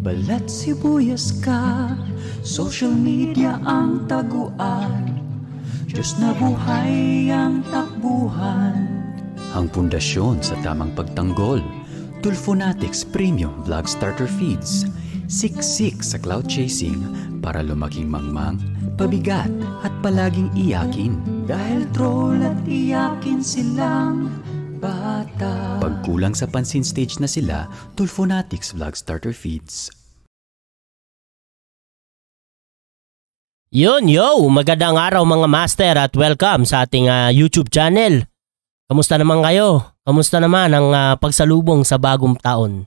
Balat sibuyas ka, social media ang taguan, Diyos na buhay ang takbuhan. Ang pundasyon sa tamang pagtanggol, Tulfonatics Premium Vlog Starter Feeds. Siksik sa cloud chasing para lumaking mangmang, pabigat at palaging iyakin. Dahil troll at iyakin silang bata. Pagkulang sa pansin stage na sila, Tulfonatics Vlog Starter Feeds. Yo, magandang araw mga master at welcome sa ating YouTube channel. Kamusta naman kayo? Kamusta naman ang pagsalubong sa bagong taon?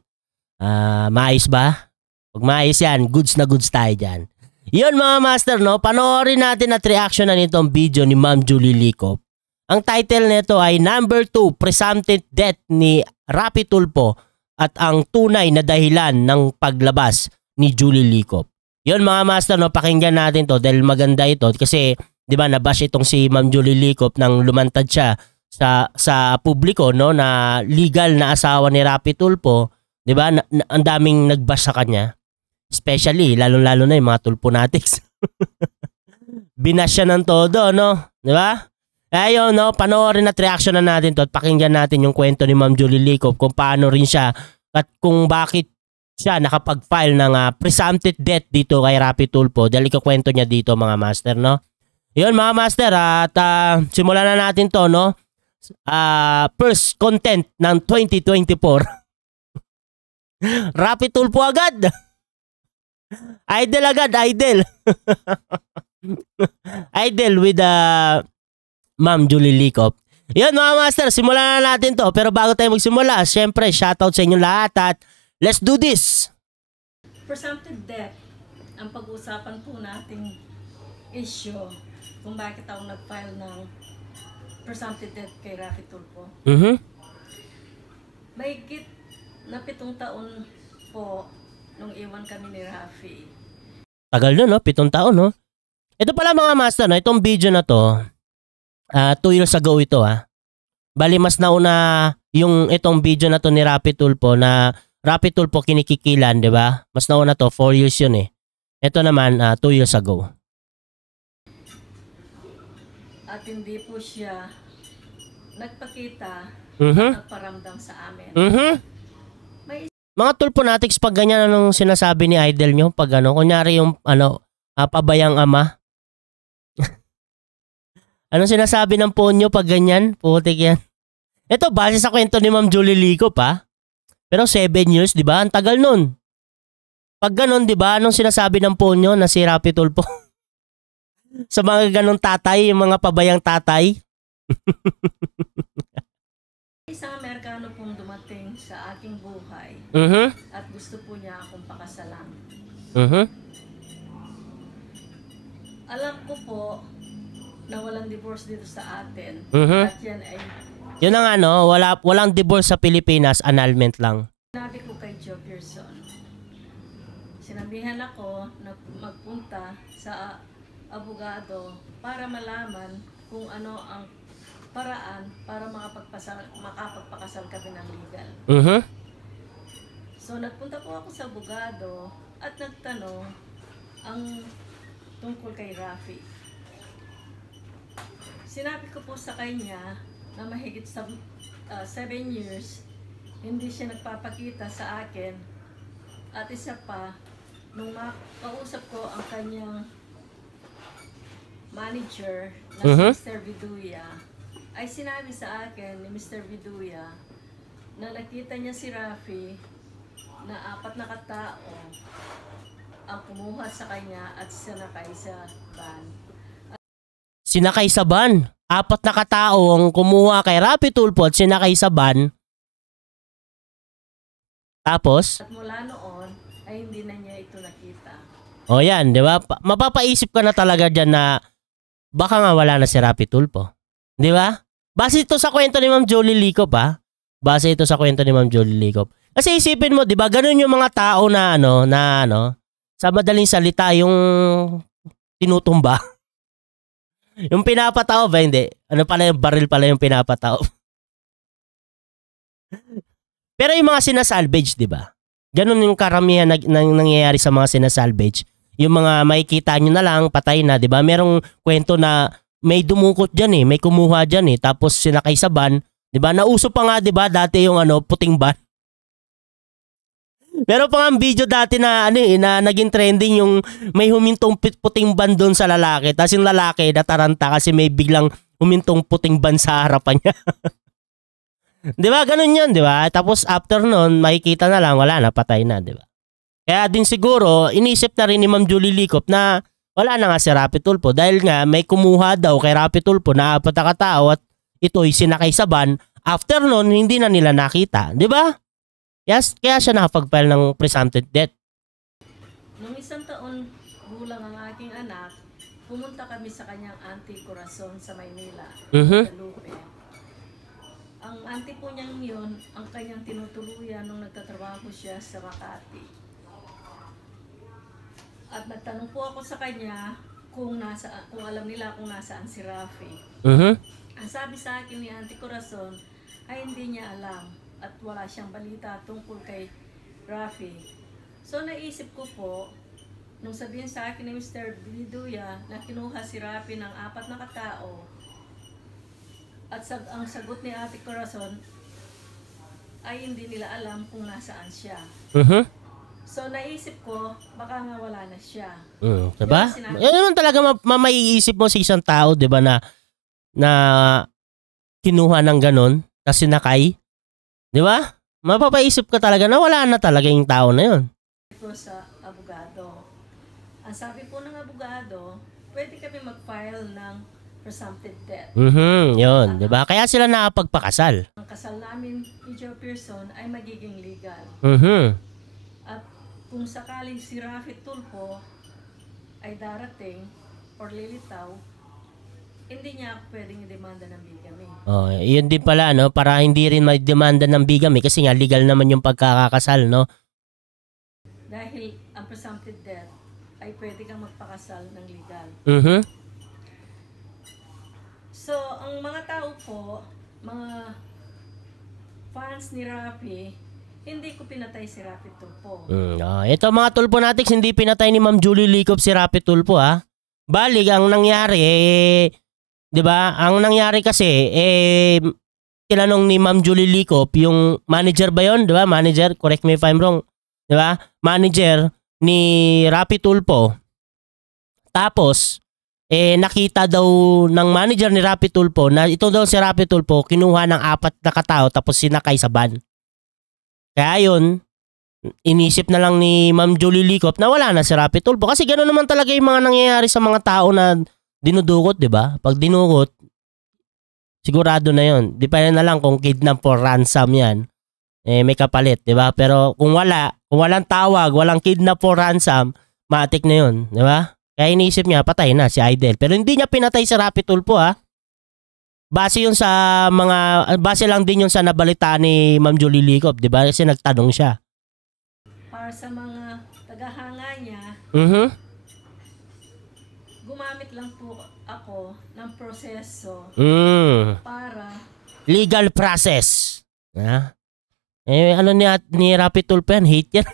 Maayos ba? Pag maayos yan, goods na goods tayo dyan. Yun mga master, no? Panoorin natin at reactionan itong video ni Ma'am Julie Licop. Ang title nito ay Number 2, Presumptive Death ni Rapi Tulfo at ang tunay na dahilan ng paglabas ni Julie Licop. Yun mga master, no, pakinggan natin to dahil maganda ito kasi 'di ba nabash itong si Ma'am Julie Licop nang lumantad siya sa publiko, no, na legal na asawa ni Rapi Tulfo, 'di ba? Ang daming nagbash sa kanya. Especially lalo-lalo na yung mga Tulfonatics. Binash siya ng todo, no? 'Di ba? Ayun, no, panoorin at reactionan natin to at pakinggan natin yung kwento ni Ma'am Julie Licop kung paano rin siya at kung bakit siya nakapag-file ng presumptive death dito kay Rapi Tulfo dahil ikakwento niya dito mga master, no? Yun mga master, at simulan na natin to, no? First content ng 2024. Rapi Tulfo agad. Idol agad, idol. Idol with Ma'am Julie Licop. Yun mga master, simulan na natin to. Pero bago tayo magsimula, syempre shoutout sa inyong lahat at let's do this! Presumptive death ang pag-uusapan po nating issue kung bakit ako nag-file ng presumptive death kay Rapi Tulfo. Mahigit na 7 taon po nung iwan kami ni Rafi. Tagal nun, no? 7 taon, no? Ito pala mga master, no? Itong video na to, 2 years ago ito, Bali, mas nauna yung itong video na to ni Rapi Tulfo na Rapi Tulfo kinikikilan, di ba? Mas nauna to, 4 years yun eh. Ito naman, 2 years ago. At hindi po siya nagpakita, nagparamdam sa amin. Mga Tulfonatics, pag ganyan anong sinasabi ni idol nyo, pag kunyari yung pabayang ama. Anong sinasabi ng ponyo pag ganyan? Putik yan. Ito, base sa kwento ni Ma'am Julie Licop, Pero 7 years, di ba? Ang tagal nun. Pag ganon, di ba? Anong sinasabi ng ponyo na si Rapi Tulfo? Sa mga ganong tatay, yung mga pabayang tatay. Isang Amerikano pong dumating sa aking buhay at gusto po niya akong pakasalan. Alam ko po na walang divorce dito sa atin. At yan ay yun ang walang divorce sa Pilipinas, annulment lang. sinabi ko kay Joe Pearson. Sinabihan ako na magpunta sa abogado para malaman kung ano ang paraan para makapagpakasal kami ng legal. So nagpunta po ako sa abogado at nagtanong ang tungkol kay Rafi. Sinabi ko po sa kanya na mahigit sa 7 years, hindi siya nagpapakita sa akin. At isa pa, nung makausap ko ang kanyang manager na si Mr. Viduya, ay sinabi sa akin ni Mr. Viduya na nakita niya si Rafi na 4 na katao ang kumuha sa kanya at sinakay sa van. Sinakay sa van? 4 na katao ang kumuha kay Rapi Tulfo at sinakay sa van. Tapos? At mula noon, ay hindi na niya ito nakita. O yan, di ba? Mapapaisip ka na talaga dyan na baka nga wala na si Rapi Tulfo. Di ba? Base ito sa kwento ni Ma'am Julie Licop, Base ito sa kwento ni Ma'am Julie Licop. Kasi isipin mo, di ba? Ganun yung mga tao na sa madaling salita, yung tinutumba. Yung pinapatao ba? Hindi. Ano pala yung baril pala yung pinapatao. Pero yung mga sinasalvage, di ba? Ganun yung karamihan nangyayari sa mga sinasalvage. Yung mga makikita nyo na lang, patay na, di ba? Merong kwento na may dumukot dyan may kumuha dyan tapos sinakay sa van, di ba? Nauso pa nga, di ba, dati yung puting van. Meron pa nga video dati na na naging trending yung may humintong puting ban doon sa lalaki. Tapos yung lalaki nataranta kasi may biglang humintong puting ban sa harapan niya. 'Di ba? Ganun 'yun, 'di ba? Tapos after noon, makikita na lang wala na, patay na, 'di ba? Kaya din siguro inisip na rin ni Ma'am Julie Licop na wala na nga si Rapi Tulfo dahil nga may kumuha daw kay Rapi Tulfo na 4 na katao at ito'y sinakay sa van. After noon, hindi na nila nakita, 'di ba? Yes, kaya siya nakapag-file ng presumptive death. Nung 1 taon gulang ang aking anak, pumunta kami sa kanyang auntie Corazon sa Maynila, Guadalupe. Ang auntie po niyang yun, ang kanyang tinutuluyan nung nagtatrabaho siya sa Makati. At nagtanong po ako sa kanya kung alam nila kung nasaan si Rafi. Ang sabi sa akin ni Auntie Corazon ay hindi niya alam at wala siyang balita tungkol kay Rafi. So naisip ko po, nung sabihin sa akin ni Mr. Biduya na kinuha si Rafi ng 4 na katao, at ang sagot ni Ate Corazon ay hindi nila alam kung nasaan siya. So naisip ko, baka nga wala na siya. Diba? Yan naman talaga maiisip mo sa isang tao, diba, na kinuha ng ganon, kasi nakay. Di ba? Mapapaisip ka talaga na wala na talaga yung tao na yun. Ito sa abogado. Ang sabi po ng abogado, pwede kami mag-file ng presumptive death. Yun, di ba? Kaya sila nakapagpakasal. Ang kasal namin ni Joe Pearson ay magiging legal. At kung sakaling si Rafi Tulfo ay darating or lilitaw, hindi niya pwedeng i-demanda ng bigamy. Oh, yun din pala, no? Para hindi rin may demanda ng bigamy kasi nga legal naman yung pagkakakasal, no? Dahil ang presumptive death ay pwede kang magpakasal ng legal. So, ang mga tao po, mga fans ni Rafi, hindi ko pinatay si Rafi Tulfo. Ito mga Tulfo natics, hindi pinatay ni Ma'am Julie Licop si Rafi Tulfo, ha? Balig, ang nangyari, 'di ba? Ang nangyari kasi tinanong ni Ma'am Julie Licop, yung manager ba 'yon, 'di ba? Manager, correct me if I'm wrong. 'Di ba? Manager ni Rapi Tulfo. Tapos nakita daw ng manager ni Rapi Tulfo na ito daw si Rapi Tulfo kinuha ng 4 na katao tapos sinakay sa van. Kaya 'yun, inisip na lang ni Ma'am Julie Licop na wala na si Rapi Tulfo kasi gano'n naman talaga yung mga nangyayari sa mga tao na dinudukot, 'di ba? Pag dinukot, sigurado na 'yon. Di pa na lang kung kidnap for ransom 'yan. May kapalit, 'di ba? Pero kung walang tawag, walang kidnap for ransom, matik na 'yon, 'di ba? Kaya iniisip niya patay na si Idel. Pero hindi niya pinatay si Rapi Tulfo, ha. Base lang din 'yon sa nabalitaan ni Ma'am Julie Licop, 'di ba? Kasi nagtanong siya. Para sa mga tagahanga niya, gumamit lang po ako ng proseso para legal process. Ano ni Rapi Tulfo yan? Hate yan.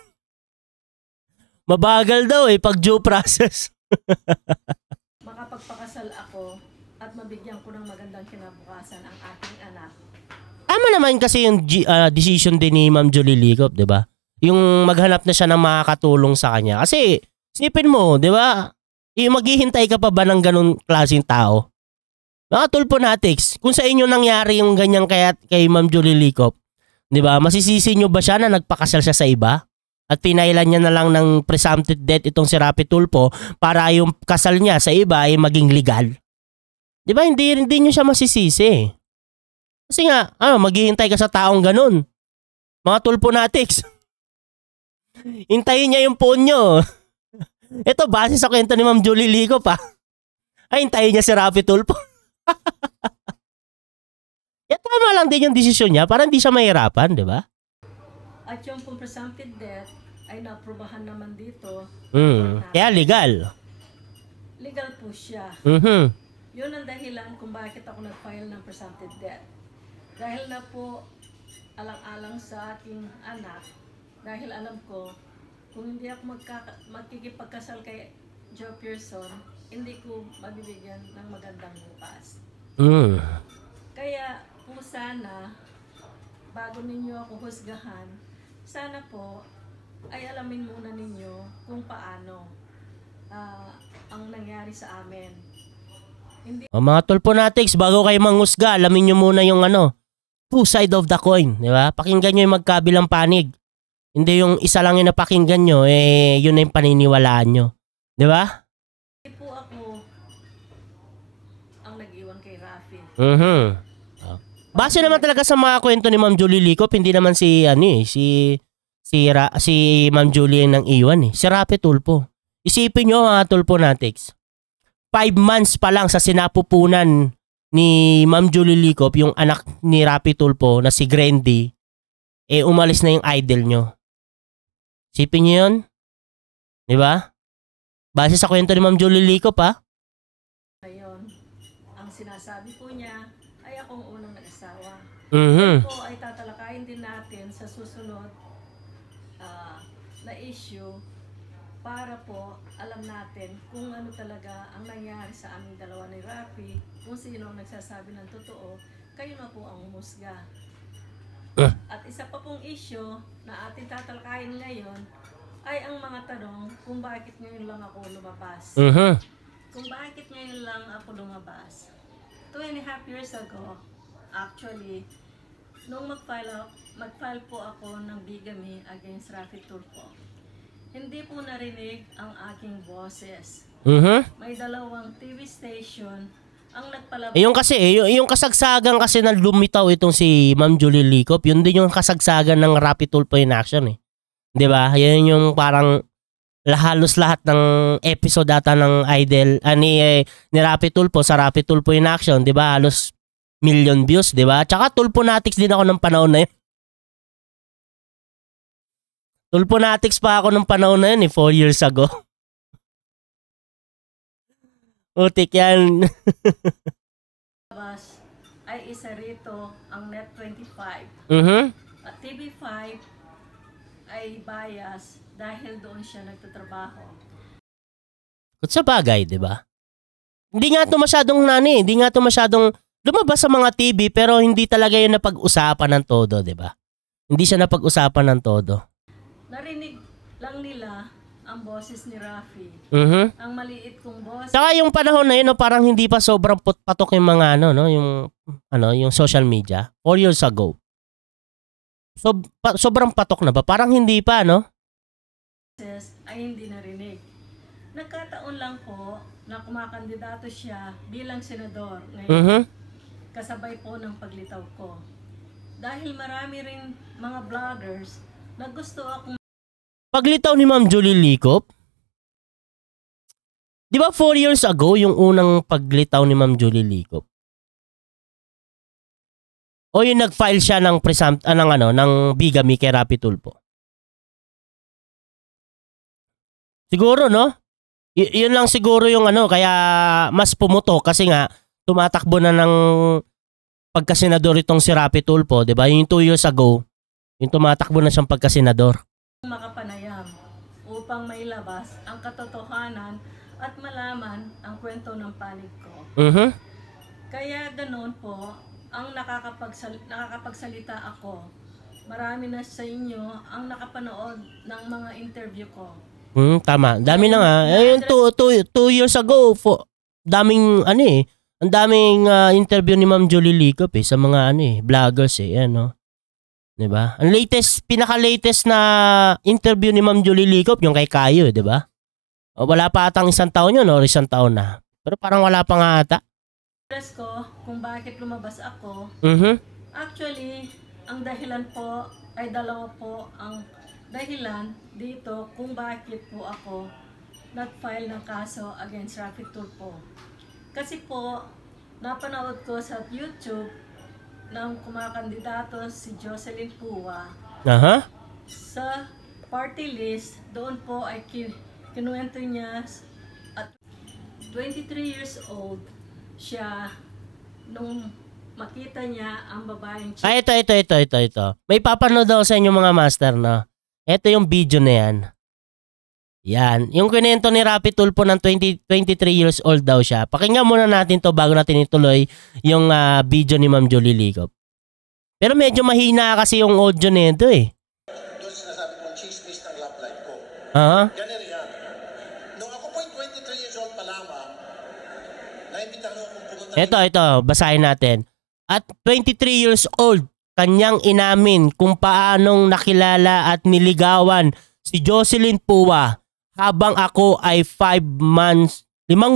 Mabagal daw pag due process. makapagpakasal ako at mabigyan ko ng magandang kinabukasan ang aking anak. Tama naman kasi yung decision din ni Ma'am Julie Licop, 'di ba? Yung maghanap na siya ng makakatulong sa kanya. Kasi isipin mo, 'di ba? Maghihintay ka pa ba ng ganun klaseng tao? Mga Tulfo natics, kung sa inyo nangyari yung ganyan kay Ma'am Julie Licop, 'di ba? Masisisi nyo ba siya na nagpakasal siya sa iba? At pinailan niya na lang ng presumptive death itong si Rapi Tulfo para yung kasal niya sa iba ay maging legal. 'Di ba? Hindi niyo siya masisisi. Kasi nga, maghihintay ka sa taong ganun. Mga Tulfo natics. Hintayin niya yung phone nyo. Ito, base sa kwento ni Ma'am Julie Licop, ay hintayin niya si Rapi Tulfo. Tama lang din yung desisyon niya para hindi siya mahirapan, di ba? At yung presumptive death ay naaprubahan naman dito. Kaya legal. Legal po siya. Yun ang dahilan kung bakit ako nag-file ng presumptive death. Dahil na po alang-alang sa aking anak Dahil alam ko, kung hindi ako magkikipagkasal kay Joe Pearson, hindi ko mabibigyan ng magandang bukas. Kaya po sana, bago ninyo ako husgahan, sana po ay alamin muna ninyo kung paano ang nangyari sa amin. Hindi Mga tulponatics, bago kayo manghusga, alamin nyo muna yung two side of the coin, di ba? Pakinggan nyo yung magkabilang panig. Hindi yung isa lang yung napakinggan nyo, yun na yung paniniwalaan nyo. Di ba? po ako ang nag-iwan kay Rafi. Base naman talaga sa mga kwento ni Ma'am Julie Licop, hindi naman si Ma'am Julie nang iwan eh. Si Rafi Tulfo. Isipin nyo mga tulponatics. 5 months pa lang sa sinapupunan ni Ma'am Julie Licop, yung anak ni Rafi Tulfo na si Grandy, umalis na yung idol nyo. Isipin nyo yun? Di ba? Base sa kwento ni Ma'am Julie Licop ha? Ngayon, ang sinasabi po niya ay akong unang nag-asawa. Mhm. Ito po ay tatalakayin din natin sa susunod na issue para po alam natin kung ano talaga ang nangyari sa aming dalawa ni Rafi, kung sino ang nagsasabi ng totoo, kayo na po ang humusga. At isa pa pong issue na ating tatalakayin ngayon ay ang mga tanong kung bakit ngayon lang ako lumabas. Kung bakit ngayon lang ako lumabas. 2.5 years ago, actually, nung mag-file po ako ng bigamy against Rafi Tulfo, hindi po narinig ang aking boses. May 2 TV station ang nagpalabas. Yung kasi, yung kasagsagan kasi na lumitaw itong si Ma'am Julie Licop, yun din yung kasagsagan ng Rafi Tulfo in action eh. 'Di ba? Yan yung parang halos lahat ng episode data ng Idol ni Rafi Tulfo sa Rafi Tulfo in action, 'di ba? Halos million views, 'di ba? Tsaka Tulponatics din ako ng panahon na yun. Tulponatics pa ako ng panahon na yun 4 years ago. Utik yan. Ay isa rito ang Net25. At TV5 ay bias dahil doon siya nagtatrabaho. Kung sa bagay, di ba? Hindi nga ito masyadong lumabas sa mga TV pero hindi talaga yun napag-usapan ng todo, di ba? Hindi siya napag-usapan ng todo. Narinig lang nila ang boses ni Rafi. Ang maliit kong boses. Saka yung panahon na yun, parang hindi pa sobrang patok yung mga yung social media. 4 years ago. So, sobrang patok na ba? Parang hindi pa, no? Ay hindi narinig. Nagkataon lang po na kumakandidato siya bilang senador ngayon. Kasabay po ng paglitaw ko. Dahil marami rin mga vloggers na gusto akong paglitaw ni Ma'am Julie Licop? Di ba 4 years ago yung unang paglitaw ni Ma'am Julie Licop? O yung nag-file siya ng ng bigamy kay Rafi Tulfo? Siguro, no? Yun lang siguro yung kaya mas pumutok kasi nga tumatakbo na ng pagkasenador itong si Rafi Tulfo, di ba? Yung 2 years ago, yung tumatakbo na siyang pagkasenador. Makapanayam upang mailabas ang katotohanan at malaman ang kwento ng panig ko. Kaya ganoon po ang nakakapagsalita ako. Marami na sa inyo ang nakapanood ng mga interview ko. Tama. Dami na nga. Yung 2 years ago, daming ang daming interview ni Ma'am Julie Licop sa mga vloggers no? Diba? Ang pinaka-latest na interview ni Ma'am Julie Licop yung kay Kayo, diba? O wala pa atang 1 taon yun o 1 taon na. Pero parang wala pa nga ata. Ko kung bakit lumabas ako. Actually, ang dahilan po ay 2 po ang dahilan dito kung bakit po ako nag-file ng kaso against Rafi Tulfo. Kasi po, napanood ko sa YouTube ng kumakandidato si Jocelyn Pua. Sa party list, doon po ay kinuwento niya at 23 years old siya nung makita niya ang babaeng ito. May papanood daw sa inyo mga master na Ito yung video na yan. Yan. Yung kwento ni Rapi Tulfo ng 23 years old daw siya. Pakinggan muna natin to bago natin ituloy yung video ni Ma'am Julie Licop. Pero medyo mahina kasi yung audio nito eh. Doon sinasabi kong chismis ng love life ko. Ganun yan. Nung ako po 23 years old pa lamang, naimbitahan akong pumunta. Ito, basahin natin. At 23 years old, kanyang inamin kung paanong nakilala at niligawan si Jocelyn Pua habang ako ay 5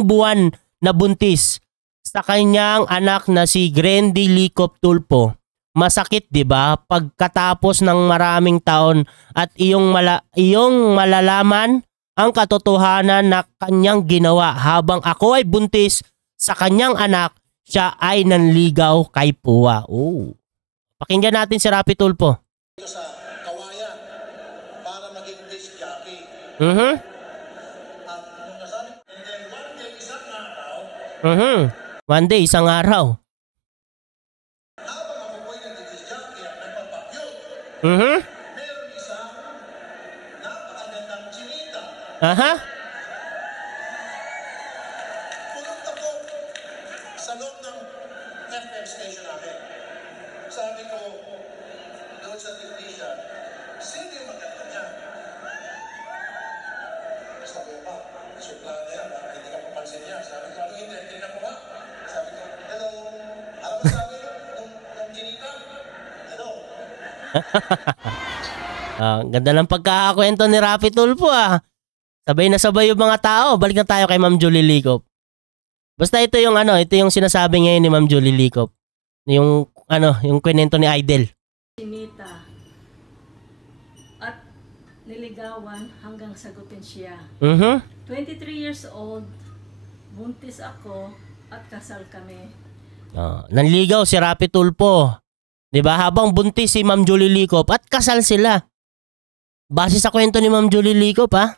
buwan na buntis sa kanyang anak na si Grendy Licop Tulfo. Masakit 'di ba pagkatapos ng maraming taon at iyong malalaman ang katotohanan na kanyang ginawa habang ako ay buntis sa kanyang anak, siya ay nanligaw kay Pua. Oh. Pakinggan natin si Rapi Tulfo. Dito sa Kawayan para maging disc jockey. At nung nasabi, and then One day, isang araw. habang ako po'y nag-disc jockey at nagpapakyut, meron isang napakagandang chinita. Pumunta po sa loob ng FM station namin. Sabi ko, doon sa technician, sino yung maganda niya? Sabi ko, suplada yan, hindi ka papansin niya. Sabi ko, ano hindi, tingnan ko ba? Sabi ko, hello, alam mo sabi nung chinita? Hello. Ganda ng pagkakakwento ni Rapi Tulfo ah. Sabay na sabay yung mga tao. Balik na tayo kay Ma'am Julie Licop. Basta ito yung sinasabi ngayon ni Ma'am Julie Licop. Yung kwento ni Idol. Sinita. At niligawan hanggang sagutin siya. 23 years old, buntis ako at kasal kami. Nanligaw si Rapi Tulfo. 'Di ba? Habang buntis si Ma'am Julie Licop at kasal sila. Base sa kwento ni Ma'am Julie Licop ha.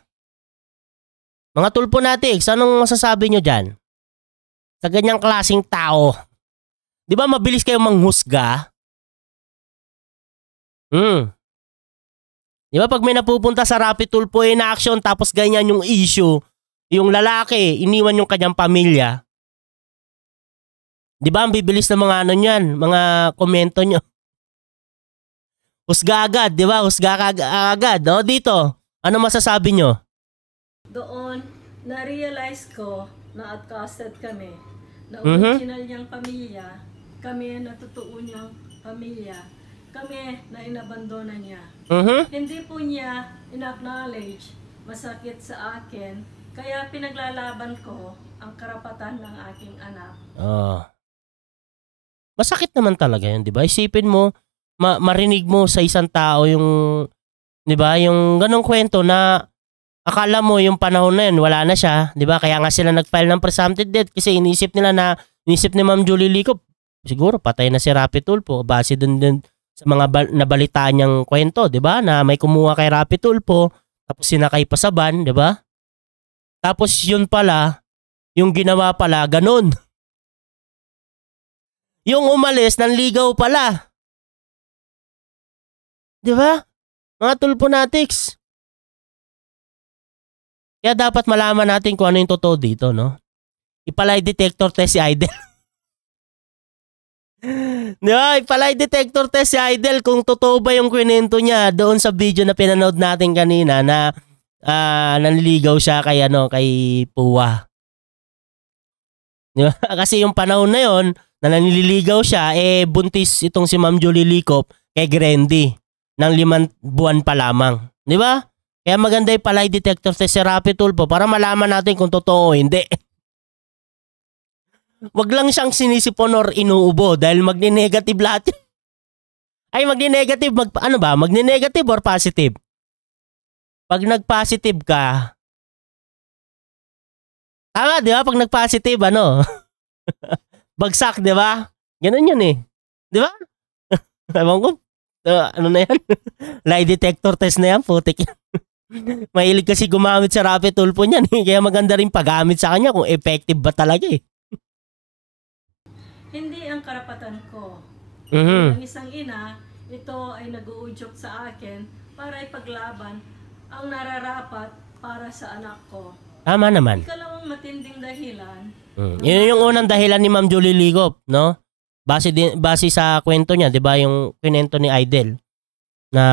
Mga Tulfonatics, anong masasabi nyo dyan? Sa ganyang klaseng tao. Di ba mabilis kayong manghusga? Di ba pag may napupunta sa Rapi Tulfo in action tapos ganyan yung issue, yung lalaki, iniwan yung kanyang pamilya. Di ba ang bibilis ng mga mga komento nyo? Husga agad, di ba? Husga agad. No? Dito, ano masasabi nyo? Doon, na-realize ko na outcasted kami. Na original niyang pamilya, kami na totoo niyang pamilya, kami na inabandona niya. Hindi po niya in-acknowledge, masakit sa akin, kaya pinaglalaban ko ang karapatan ng aking anak. Masakit naman talaga yun, di ba? Isipin mo, marinig mo sa isang tao yung, di ba, yung ganong kwento na akala mo yung panahon na yun, wala na siya, di ba? Kaya nga sila nag-file ng presumptive death kasi inisip ni Ma'am Julie Licop, siguro patay na si Rapi Tulfo base dun sa mga nabalitaan niyang kwento, di ba? Na may kumuha kay Rapi Tulfo, tapos sinakay pa sa van, di ba? Tapos yun pala, yung ginawa pala, ganun. Yung umalis, nanligaw pala. Di ba? Mga Tulfonatics. Kaya dapat malaman natin kung ano yung totoo dito, no? Ipalay detector test si Idol. Di ba? Ipalay detector test si Idol kung totoo ba yung kwento niya doon sa video na pinanood natin kanina na nanliligaw siya kay Pua. Di ba? Kasi yung panahon na yon na nanliligaw siya, buntis itong si Ma'am Julie Licop kay Grendy ng 5 buwan pa lamang. Di ba? Kaya maganda yung palay detector test si Rapi Tulfo para malaman natin kung totoo o hindi. Wag lang siyang sinisipon or inuubo dahil magni-negative lahat. Ay, magni-negative. Magni-negative or positive? Pag nag-positive ka, tama, di ba? Pag nag-positive, bagsak, di ba? Ganun yun eh. Di ba? Ewan ko. Ano na yan? Lie detector test na yan. Putik yan. Mahilig kasi gumamit sa Rapi Tulfo niyan. Kaya maganda rin paggamit sa kanya kung effective ba talaga eh. Hindi ang karapatan ko. Ang isang ina, ito ay nag-uudyok sa akin para ipaglaban ang nararapat para sa anak ko. Tama naman. Ikalawang matinding dahilan. Yun yung unang dahilan ni Ma'am Julie Ligop, no? Base sa kwento niya, 'di ba, yung kwento ni Idol na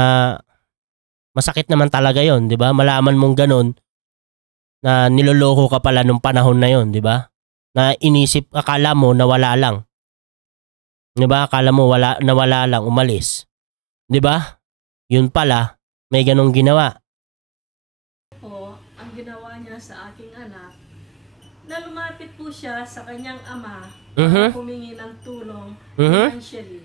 masakit naman talaga 'yon, 'di ba? Malaman mong ganun na niloloko ka pala nung panahon na 'yon, 'di ba? Na inisip, akala mo nawala lang. 'Di ba? Akala mo nawala lang, umalis. 'Di ba? Yun pala, may ganong ginawa. Po, ang ginawa niya sa aking anak, na lumapit po siya sa kanyang ama para humingi ng tulong financially.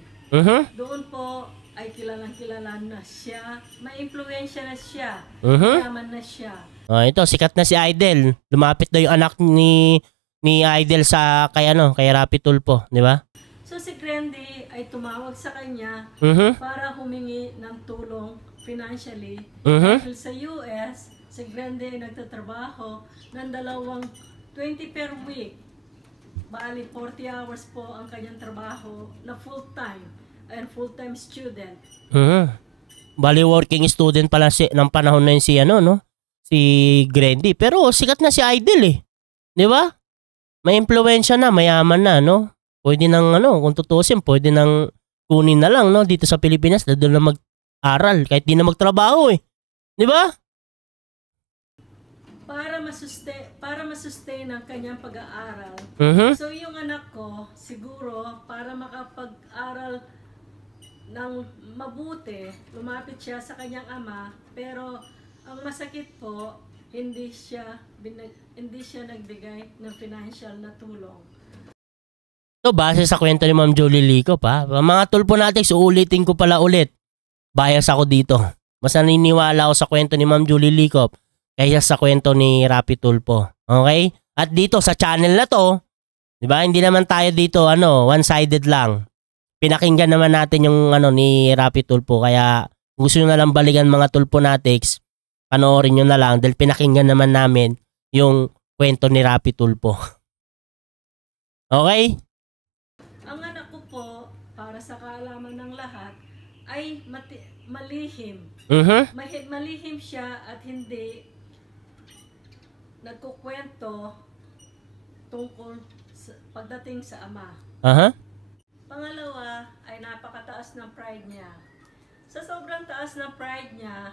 Doon po ay kilalang-kilala na siya, may impluwensya na siya, yaman na siya. Ito, sikat na si Idol. Lumapit daw yung anak ni Idol sa kay Rapi Tulfo, 'di ba? So si Grandy ay tumawag sa kanya para humingi ng tulong financially. Dahil sa US, si Grandy ay nagtatrabaho ng 20 per week. Bali, 40 hours po ang kanyang trabaho na full-time and full-time student. Bali, working student pala ng panahon na yun si Grandy. Pero sikat na si Idol eh. 'Di ba? May impluwensya na, mayaman na, no? Pwede nang kung tutusin, pwede nang kunin na lang, no, dito sa Pilipinas, doon na mag-aral kahit di na magtrabaho eh. 'Di ba? Para masustain ang kanyang pag-aaral. So yung anak ko, siguro para makapag-aral ng mabuti, lumapit siya sa kanyang ama, pero ang masakit po, hindi siya nagbigay ng financial na tulong. So, base sa kwento ni Ma'am Julie Ligop, mga tulpo natin, uulitin ko pala ulit. Bias ako dito. Mas naniniwala ako sa kwento ni Ma'am Julie Ligop kaysa sa kwento ni Rapi Tulfo. Okay? At dito sa channel na to, 'di ba? Hindi naman tayo dito one-sided lang. Pinakinggan naman natin yung ni Rapi Tulfo, kaya gusto nyo na lang balikan mga Tulfonatics, panoorin nyo na lang dahil pinakinggan naman namin yung kwento ni Rapi Tulfo. Okay? Ang anak ko po, para sa kaalaman ng lahat, ay malihim. Malihim siya at hindi nagkukwento tungkol pagdating sa ama. Pangalawa ay napakataas ng pride niya. Sa sobrang taas ng pride niya,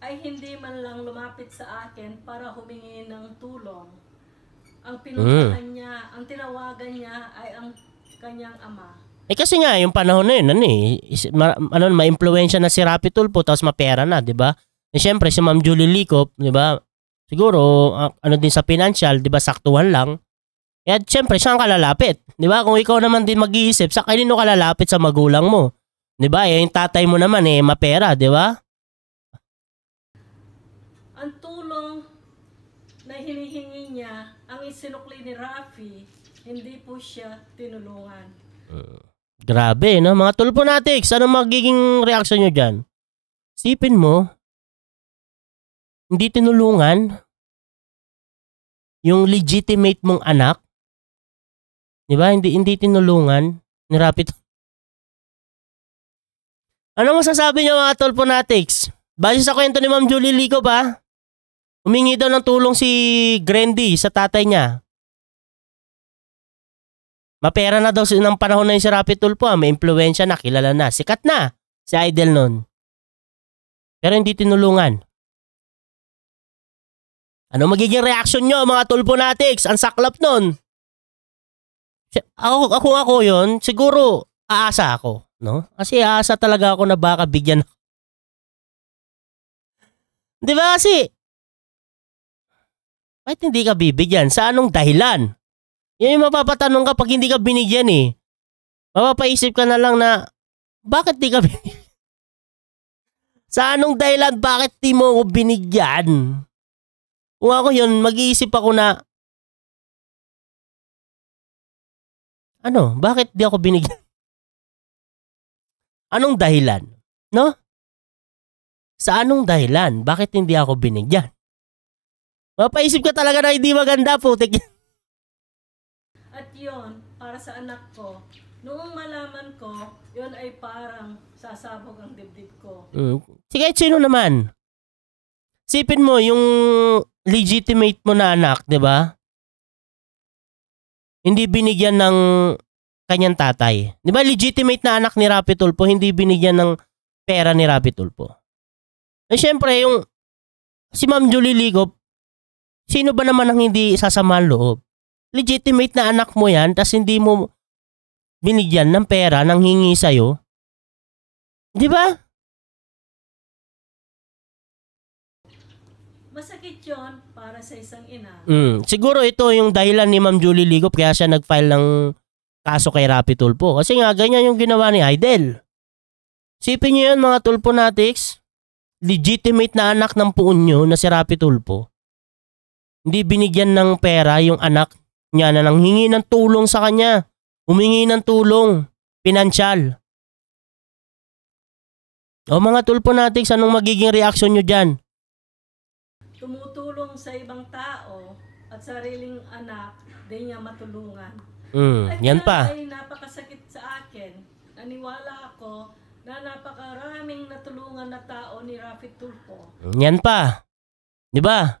ay hindi man lang lumapit sa akin para humingi ng tulong. Ang pinuntahan niya, ang tinawagan niya ay ang kanyang ama. Kasi nga, yung panahon na yun, ma-impluwensya na si Rapi Tulfo, tapos mapera na, di ba? Siyempre, si Ma'am Julie Ligop, di ba? Siguro, din sa financial, di ba, saktuhan lang. Kaya siyempre, saan ka lalapit? Di ba? Kung ikaw naman din mag-iisip, sa kanino ka lalapit sa magulang mo? Di ba? Yung tatay mo naman, mapera, di ba? Ang tulong na hinihingi niya, ang isinukli ni Rafi, hindi po siya tinulungan. Grabe, no? Mga Tulfonatics, ano magiging reaksyon nyo dyan? Sipin mo, hindi tinulungan yung legitimate mong anak. Di ba? Hindi tinulungan ni Rapi. Ano masasabi niyo mga Tulfonatics? Base sa kwento ni Ma'am Julie Ligop, humingi daw ng tulong si Grandy sa tatay niya. Mapera na daw ng panahon na yung si Rapi Tulfo. May impluwensya na, kilala na. Sikat na si Idol nun. Pero hindi tinulungan. Ano magiging reaction nyo mga Tulfonatics? Ang saklap nun. Ako yun, siguro aasa ako. No? Kasi aasa talaga ako na baka bigyan. Di ba kasi? Bakit hindi ka bibigyan? Sa anong dahilan? Yan yung mapapatanong kapag hindi ka binigyan eh. Mapapaisip ka na lang na, bakit di ka binigyan? Sa anong dahilan, bakit di mo ako binigyan? Kung ako yun, mag-iisip ako na, bakit di ako binigyan? Anong dahilan? No? Sa anong dahilan, bakit hindi ako binigyan? Mapaisip ka talaga na hindi maganda, putik. At yon para sa anak ko, Noong malaman ko, yun ay parang sasabog ang dibdib ko. Sige, sino naman? Sipin mo, yung legitimate mo na anak, di ba? Hindi binigyan ng kanyang tatay. Di ba legitimate na anak ni Rapi Tulfo, hindi binigyan ng pera ni Rapi Tulfo. Eh syempre, yung si Ma'am Julie Ligop, sino ba naman ang hindi sasama ang loob? Legitimate na anak mo yan, tas hindi mo binigyan ng pera nang hingi sa'yo. Di ba? Masakit yun para sa isang ina. Siguro ito yung dahilan ni Ma'am Julie Ligop kaya siya nag-file ng kaso kay Rapi Tulfo. Kasi nga, ganyan yung ginawa ni Idol. Sipin nyo yun mga Tulfonatics. Legitimate na anak ng puon nyo na si Rapi Tulfo. Hindi binigyan ng pera yung anak niya na nang hingi ng tulong sa kanya. Humingi ng tulong. Pinansyal. O mga Tulfonatics, anong magiging reaksyon nyo dyan? Tumutulong sa ibang tao at sariling anak, di niya matulungan. Yan pa. Ay napakasakit sa akin. Naniwala ako na napakaraming natulungan na tao ni Rafi Tulfo. Yan pa. Di ba?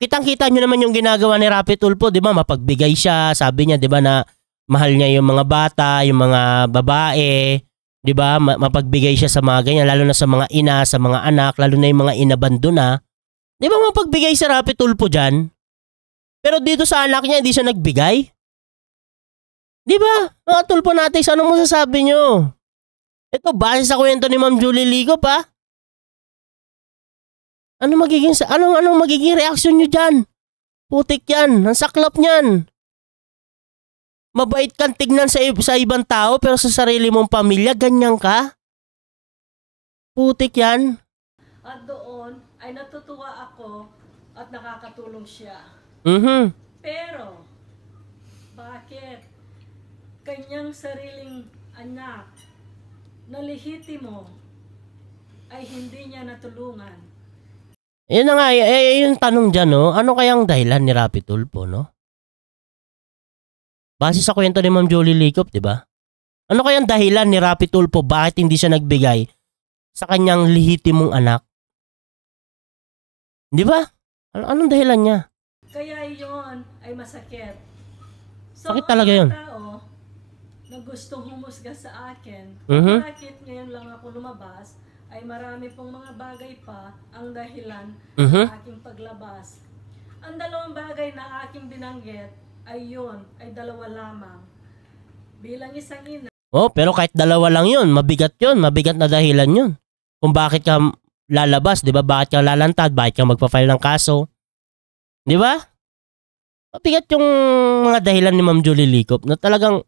Kitang-kita nyo naman yung ginagawa ni Rapi Tulfo, di ba? Mapagbigay siya, sabi niya, di ba, na mahal niya yung mga bata, yung mga babae, di ba? Mapagbigay siya sa mga ganyan, lalo na sa mga ina, sa mga anak, lalo na yung mga inabandona. Di ba mapagbigay si Rapi Tulfo dyan? Pero dito sa anak niya, hindi siya nagbigay. Di ba? Mga Tulfonatics, anong masasabi nyo? Ito, base sa kwento ni Ma'am Julie Ligop, ha? Anong magiging reaksyon nyo dyan? Putik yan. Ang saklap niyan. Mabait kang tignan sa ibang tao pero sa sarili mong pamilya, ganyan ka? Putik yan. At doon ay natutuwa ako at nakakatulong siya. Pero, bakit kanyang sariling anak na lehitimo ay hindi niya natulungan? Yun na nga, yung tanong dyan, no? Ano kayang dahilan ni Rapi Tulfo, no? Base sa kwento ni Ma'am Julie Ligop, di ba? Ano kayang dahilan ni Rapi Tulfo bakit hindi siya nagbigay sa kanyang lehitimong anak? Di ba? Anong dahilan niya? Kaya yon ay masakit. Sakit talaga yun. Tao na gustong humusga sa akin, bakit ngayon lang ako lumabas, ay marami pong mga bagay pa ang dahilan ng aking paglabas. Ang dalawang bagay na aking binanggit ay yun, ay dalawa lamang. Bilang isang ina. Pero kahit dalawa lang yun, mabigat na dahilan yun. Kung bakit ka lalabas, di ba? Bakit ka lalantad, bakit ka magpa-file ng kaso. Di ba? Mabigat yung mga dahilan ni Ma'am Julie Ligop na talagang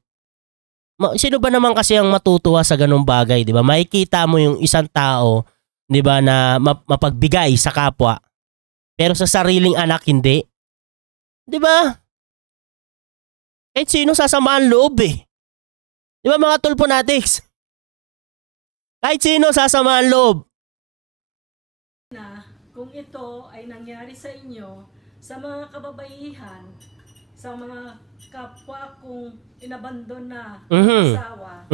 sino ba naman kasi ang matutuwa sa ganung bagay, di ba? Makikita mo yung isang tao, di ba, na mapagbigay sa kapwa. Pero sa sariling anak, hindi. Di ba? Kahit sino sasama ang loob eh. Di ba mga Tulfonatics? Kahit sino sasama ang loob. Na kung ito ay nangyari sa inyo, sa mga kababaihan, sa mga kapwa kong inabandon na asawa,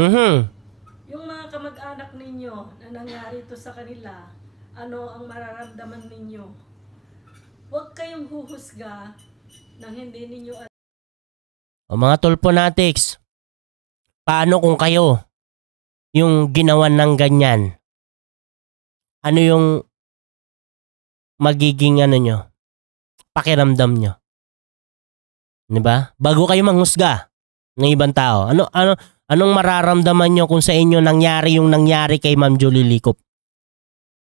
yung mga kamag-anak ninyo na nangyari ito sa kanila, ano ang mararamdaman ninyo? Huwag kayong huhusga nang hindi ninyo alam. O mga Tulfonatics, paano kung kayo yung ginawan ng ganyan? Ano yung magiging pakiramdam nyo? Diba? Bago kayo manghusga ng ibang tao. Anong mararamdaman nyo kung sa inyo nangyari yung nangyari kay Ma'am Julie Ligop?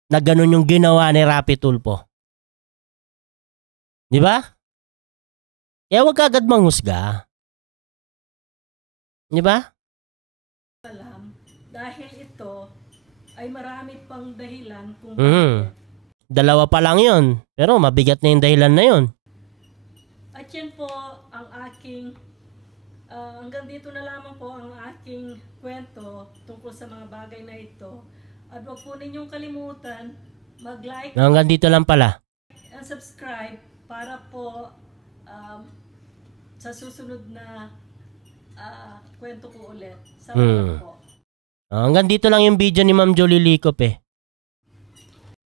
Na ganun yung ginawa ni Rapi Tulfo. Diba? Kaya huwag ka agad manghusga. Diba? Dahil ito ay marami pang dahilan kung Dalawa pa lang yun. Pero mabigat na yung dahilan na yun. At yan po ang aking, hanggang dito na lamang po ang aking kwento tungkol sa mga bagay na ito. At huwag po ninyong kalimutan mag-like Hanggang dito lang pala. and subscribe para po sa susunod na kwento ko ulit. Hmm. Salamat po. Hanggang dito lang yung video ni Ma'am Jolie Licop eh.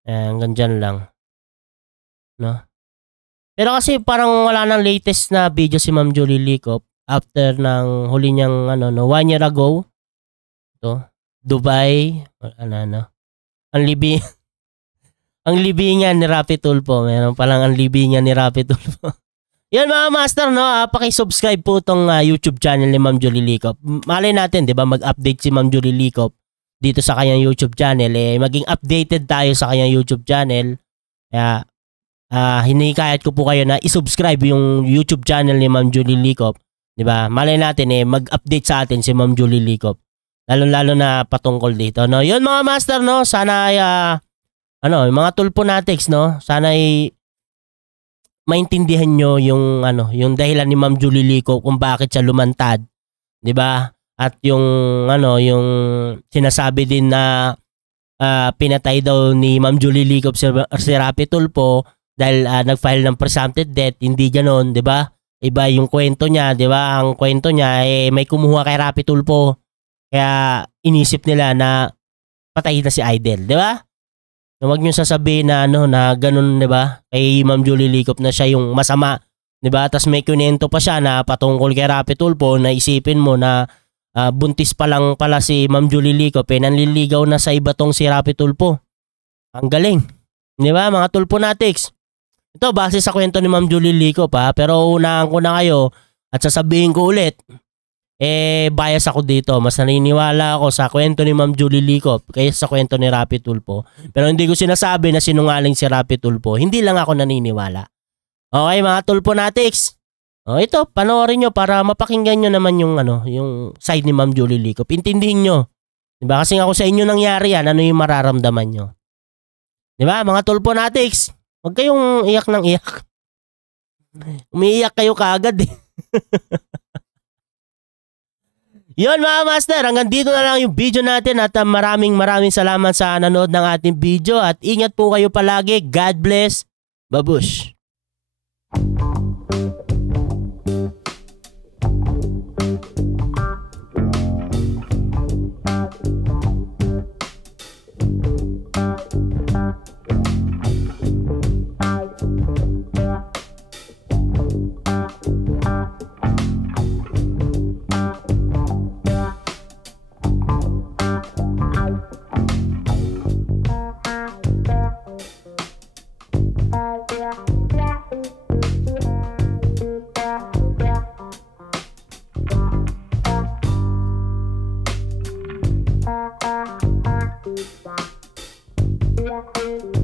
Hanggang dyan lang. No? Pero kasi parang wala nang latest na video si Ma'am Jolie Licop after ng huli niyang 1 year ago. Ito, Dubai, ang libingan ni Rapi Tulfo. Meron palang ang libingan ni Rapi Tulfo. Yan mga master, no? Paki-subscribe po tong YouTube channel ni Ma'am Jolie Licop. Malay natin, 'di ba, mag-update si Ma'am Jolie Licop dito sa kanyang YouTube channel, maging updated tayo sa kanyang YouTube channel. Kaya hinikayat ko po kayo na i-subscribe yung YouTube channel ni Ma'am Jolie Licop, 'di ba? Malay natin mag-update sa atin si Ma'am Jolie Licop. Lalo na patungkol dito, no? 'Yun mga master, no? Sana ay yung mga tulponatics, no? Sana ay maintindihan nyo yung dahilan ni Ma'am Jolie Licop kung bakit siya lumantad, 'di ba? At yung yung sinasabi din na pinatay daw ni Ma'am Jolie Licop si Rapi Tulfo dahil nag-file ng presumptive death. Hindi ganoon, 'di ba? Iba yung kwento niya, 'di ba? Ang kwento niya may kumuha kay Rapi Tulfo. Kaya inisip nila na patay na si Idol, 'di ba? Huwag niyo sasabihin na na ganun, 'di ba? Kay Ma'am Jolie Licop na siya yung masama, 'di ba? Tapos may kunento pa siya na patungkol kay Rapi Tulfo, na isipin mo na buntis pa lang pala si Ma'am Jolie Licop, nanliligaw na sa iba tong si Rapi Tulfo. Ang galing, 'di ba, mga tulponatics? Ito base sa kwento ni Ma'am Jolie Licop, pero unahan ko na kayo at sasabihin ko ulit. Bias ako dito. Mas naniniwala ako sa kwento ni Ma'am Jolie Licop kaysa sa kwento ni Rapi Tulfo. Pero hindi ko sinasabi na sinungaling si Rapi Tulfo. Hindi lang ako naniniwala. Okay mga tulponatics. Ito, panoorin nyo para mapakinggan nyo naman yung yung side ni Ma'am Jolie Licop. Intindihin nyo. Diba? Kasi ako sa inyo nangyari yan, ano yung mararamdaman nyo. Diba mga tulponatics? Huwag kayong iyak ng iyak. Umiiyak kayo kaagad eh. Yun mga master, hanggang dito na lang yung video natin at maraming salamat sa nanood ng ating video at ingat po kayo palagi. God bless. Babush. Yeah.